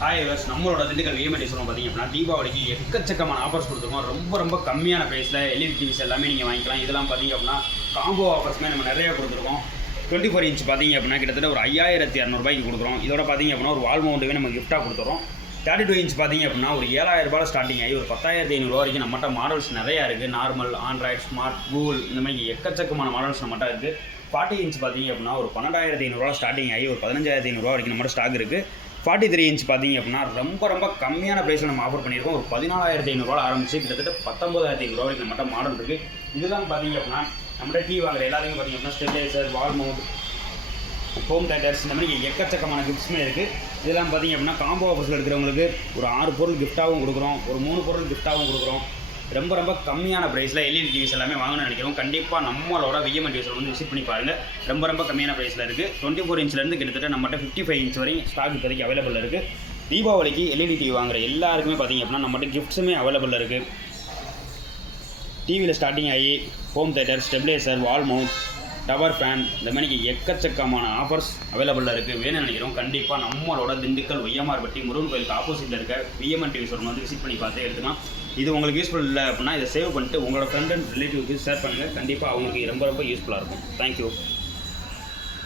Hi viewers, நம்மளோட Dindigul VMI சொல்லுவோம் பார்த்தீங்க அப்படின்னா தீபாவளிக்கு எக்கச்சக்கமான ஆஃபர்ஸ் கொடுத்துருக்கோம். ரொம்ப கம்மியான ப்ரைஸில் எல்இடி டிவிஸ் எல்லாமே நீங்கள் வாங்கிக்கலாம். இதெல்லாம் பார்த்தீங்க அப்படின்னா காம்போ ஆஃபர்ஸ்மே நம்ம நிறையா கொடுத்துருக்கோம். 24 இன்ச் பார்த்தீங்க அப்படின்னா கிட்டத்தட்ட ஒரு 5200 கொடுக்குறோம். இதோட பார்த்தீங்க அப்படின்னா ஒரு வால் மவுண்ட்டுவே நம்ம கிஃப்ட்டாக கொடுத்துறோம். 32 இன்ச் பார்த்தீங்க அப்படின்னா ஒரு 7000 ஸ்டார்டிங் ஆகி ஒரு 10500 வரைக்கும் நம்மகிட்ட மாடல்ஸ் நிறையா இருக்குது. நார்மல், ஆண்ட்ராய்ட், ஸ்மார்ட், கூகுள் இந்த மாதிரி எக்கச்சக்கமான மாடல்ஸ் நம்மகிட்ட இருக்குது. 40 இன்ச் பார்த்தீங்க அப்படின்னா ஒரு 12500 ஸ்டார்டிங் ஆகி ஒரு 15500 வரைக்கும் நம்மகிட்ட ஸ்டாக் இருக்குது. 43 இன்ச் பார்த்தீங்க அப்படின்னா ரொம்ப கம்மியான ப்ரைஸில் நம்ம ஆஃபர் பண்ணியிருக்கோம். ஒரு 14500 ஆரம்பிச்சு கிட்டத்தட்ட 19500 வரைக்கும் நம்மகிட்ட மாடல் இருக்குது. இதெல்லாம் பார்த்தீங்க அப்படின்னா நம்மகிட்ட டிவி வாங்குற எல்லாத்தையும் பார்த்தீங்க அப்படின்னா ஸ்டெபிலைசர், வால் மவுண்ட், ஹோம் தேட்டர்ஸ் இந்த மாதிரி எக்கச்சக்கமான கிஃப்ட்ஸுமே இருக்குது. இதெல்லாம் பார்த்தீங்க அப்படின்னா காம்போ ஆஃபர்ஸில் இருக்கிறவங்களுக்கு ஒரு 6 பொருள் கிஃப்ட்டாகவும் கொடுக்குறோம், ஒரு 3 பொருள் கிஃப்ட்டாகவும் கொடுக்குறோம். ரொம்ப கம்மியான ப்ரைஸில் எல்இடி டிவிஸ் எல்லாமே வாங்கணும்னு நினைக்கிறோம். கண்டிப்பாக நம்மளோட விஎம்ஐ டிவிஸில் வந்து விசிட் பண்ணி பாருங்கள். ரொம்ப கம்மியான ப்ரைஸில் இருக்குது. 24 இன்ச்லேருந்து கிட்டத்தட்ட நம்மகிட்ட 55 இன்ச் வரையும் ஸ்டாக் இப்போதைக்கு அவைலபிள் இருக்குது. தீபாவளிக்கு எல்இடி டிவி வாங்குற எல்லாருக்குமே பார்த்தீங்க அப்படின்னா நம்மகிட்ட கிஃப்ட்ஸுமே அவைலபிள் இருக்குது. டிவியில் ஸ்டார்டிங் ஆகி ஹோம் தேட்டர், ஸ்டெபிலைசர், வால் மவுண்ட், டவர் ஃபேன் இந்த மாதிரி எக்கச்சக்கமான ஆஃபர்ஸ் அவைலபிளாக இருக்குது. வேணும்னு நினைக்கிறோம். கண்டிப்பாக நம்மளோட திண்டுக்கல் ஒய்யமார்பட்டி முருகன் கோயிலுக்கு ஆப்போசிட்டில் இருக்க விஎம்ஐ டிவி ஷோரூம் வந்து விசிட் பண்ணி பார்த்து எடுத்துக்கலாம். இது உங்களுக்கு யூஸ்ஃபுல் இல்லை அப்படின்னா இதை சேவ் பண்ணிட்டு உங்களோட ஃப்ரெண்ட் அண்ட் ரிலேட்டிவ்க்கு ஷேர் பண்ணுங்கள். கண்டிப்பாக அவங்களுக்கு ரொம்ப யூஸ்ஃபுல்லாக இருக்கும். தேங்க்யூ.